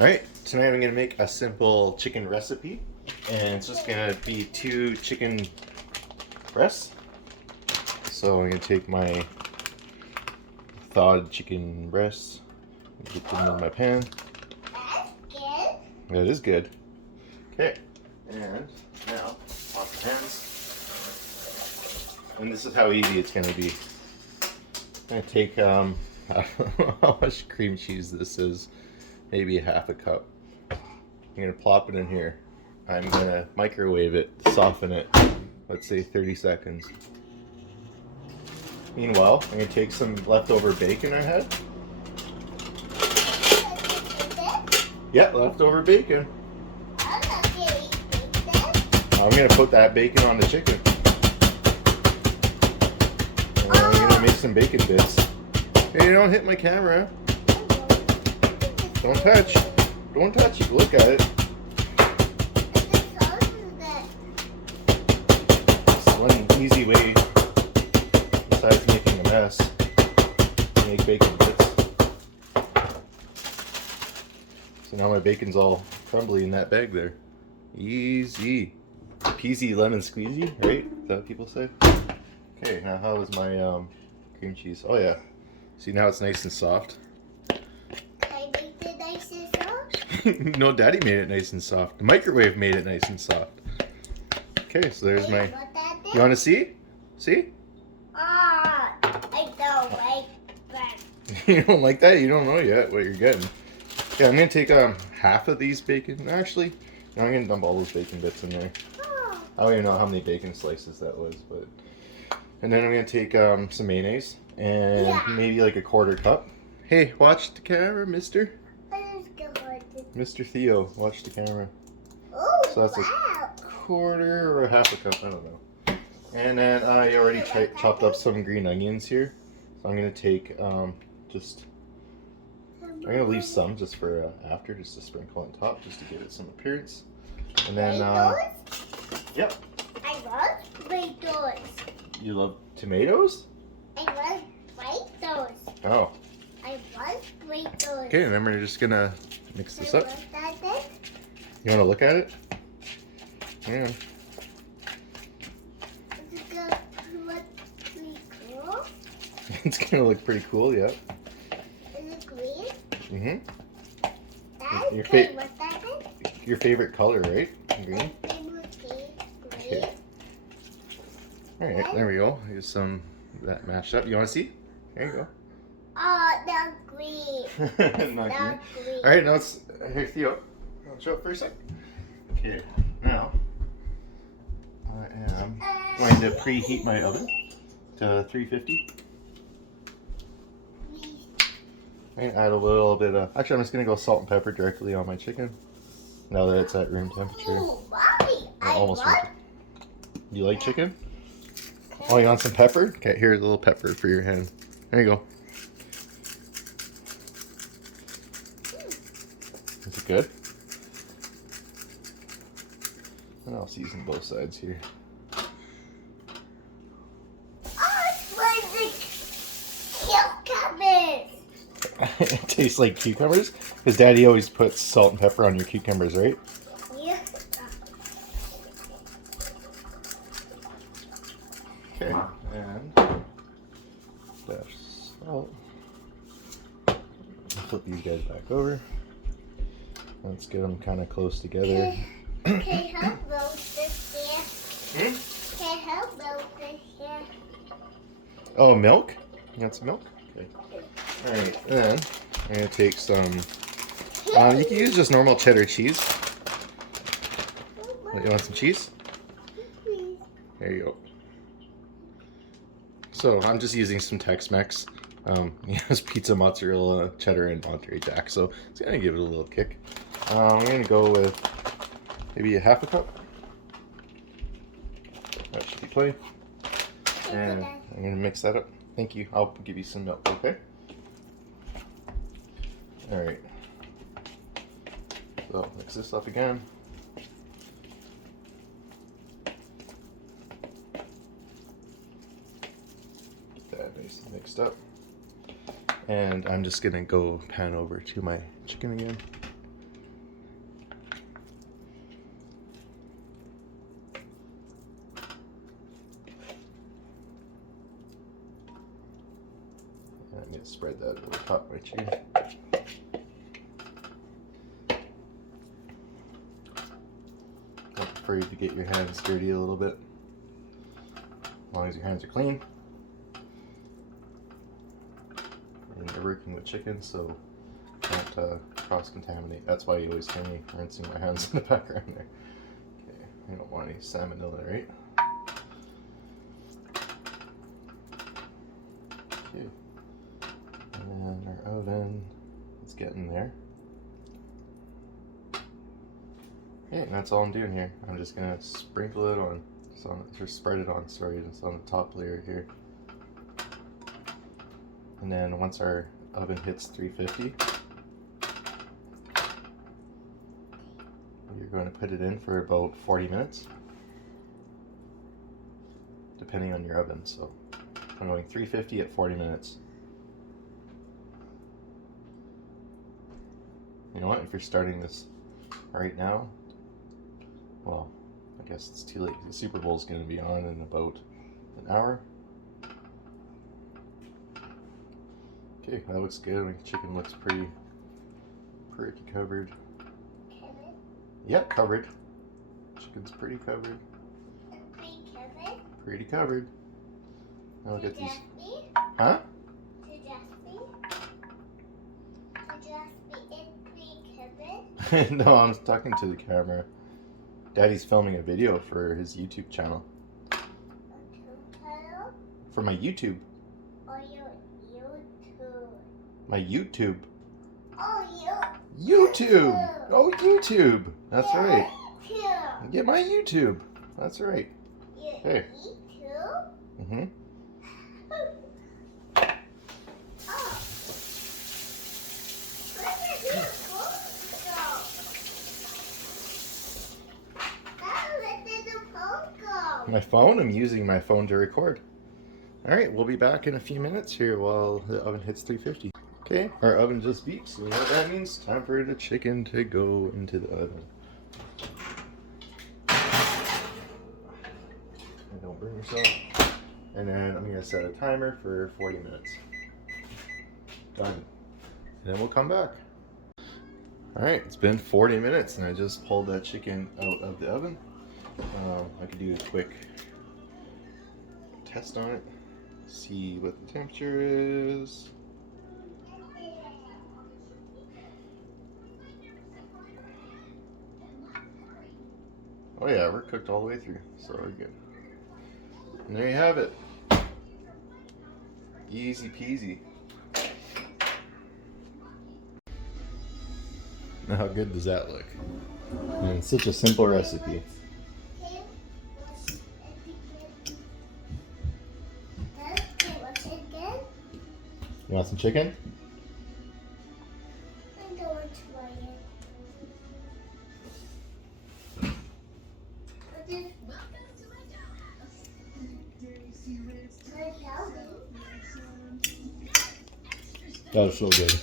Alright, tonight I'm going to make a simple chicken recipe, and it's just going to be 2 chicken breasts. So I'm going to take my thawed chicken breasts and get them in my pan. That's good. That is good. Okay, and now wash your hands. And this is how easy it's going to be. I'm going to take, I don't know how much cream cheese this is. Maybe a half a cup. I'm going to plop it in here. I'm going to microwave it, soften it, let's say 30 seconds. Meanwhile, I'm going to take some leftover bacon I had. Yeah, leftover bacon. I'm not getting bacon. I'm going to put that bacon on the chicken. And I'm going to make some bacon bits. Hey, don't hit my camera. Don't touch. Don't touch it. Look at it. It's one easy way, besides making a mess, to make bacon bits. So now my bacon's all crumbly in that bag there. Easy. Peasy lemon squeezy, right? Is that what people say? Okay, now how is my cream cheese? Oh yeah. See, now it's nice and soft. No, Daddy made it nice and soft. The microwave made it nice and soft. Okay, so there's my... You want to see? See? I don't like that. You don't like that? You don't know yet what you're getting. Yeah, I'm going to take half of these bacon. Actually, no, I'm going to dump all those bacon bits in there. I don't even know how many bacon slices that was, but... And then I'm going to take some mayonnaise and maybe like a 1/4 cup. Hey, watch the camera, mister. Mr. Theo, watch the camera. Oh, So that's wow. a 1/4 or a half a cup, I don't know. And then I already chopped up some green onions here. So I'm going to take I'm going to leave some just for after, just to sprinkle on top, just to give it some appearance. And then, yep. I love tomatoes. You love tomatoes? I love tomatoes. Oh. I love tomatoes. Okay, and then we're just going to mix this up. I love that. You want to look at it? Yeah. Is it gonna look pretty cool? It's going to look pretty cool, yeah. Is it green? Mm-hmm. That's Your green. What's that? Your favorite color, right? Green? My favorite green. Okay. Alright, there we go. Here's some of that mashed up. You want to see? There you go. Oh, not green. Not Not green. green. Alright, now it's... Here, Theo. I'll show it for a sec. Okay, now I am going to preheat my oven to 350. And add a little bit of... Actually, I'm just going to go salt and pepper directly on my chicken. Now that it's at room temperature. Ooh, Mommy, I Almost love You like chicken? Oh, you want some pepper? Okay, here's a little pepper for your hand. There you go. Is it good? And I'll season both sides here. it's like the cucumbers. It tastes like cucumbers? Because Daddy always puts salt and pepper on your cucumbers, right? Yeah. Okay, and dash salt. Flip these guys back over. Let's get them kind of close together. Can help roast this here? Hmm? Can help roast this here? Oh, milk? You want some milk? Okay. Alright, then I'm going to take some... you can use just normal cheddar cheese. You want some cheese? There you go. So I'm just using some Tex-Mex. It's pizza, mozzarella, cheddar, and Monterey Jack. So it's going to give it a little kick. I'm going to go with maybe a half a cup. That should be plenty. And I'm going to mix that up. Thank you. I'll give you some milk, okay? Alright. So mix this up again. Get that nice and mixed up. And I'm just gonna go pan over to my chicken again. Yeah, spread that over top of my chicken. I prefer you to get your hands dirty a little bit, as long as your hands are clean. And you're working with chicken, so don't cross-contaminate. That's why you always hear me rinsing my hands in the background there. Okay, I don't want any salmonella, right? Okay. And our oven is getting there. Okay, and that's all I'm doing here. I'm just gonna sprinkle it on, or spread it on, sorry, it's on the top layer here. And then once our oven hits 350, you're going to put it in for about 40 minutes, depending on your oven. So I'm going 350 at 40 minutes. You know what, if you're starting this right now, well, I guess it's too late. The Super Bowl is going to be on in about an hour. Okay, that looks good. My chicken looks pretty covered. Covered? Yep, covered. Chicken's pretty covered. Pretty covered? Pretty covered. Now look at these. Me? Huh? To just me? To just be in pretty covered? No, I'm talking to the camera. Daddy's filming a video for his YouTube channel. Hello? For my YouTube. Or your YouTube? My YouTube. Oh, YouTube! Oh, YouTube! That's Yeah, right. YouTube. Get my YouTube. That's right. You Hey. eat too? Mm-hmm. Oh. Where did your phone go? Where did the phone go? My phone? I'm using my phone to record. Alright, we'll be back in a few minutes here while the oven hits 350. Okay, our oven just beeps, so you know what that means? Time for the chicken to go into the oven. And don't burn yourself. And then I'm going to set a timer for 40 minutes. Done. And then we'll come back. Alright, it's been 40 minutes and I just pulled that chicken out of the oven. I could do a quick test on it. See what the temperature is. Oh yeah, we're cooked all the way through, so we're good. And there you have it. Easy peasy. Now how good does that look? And it's such a simple recipe. You want some chicken? I don't want to try it. That was so good.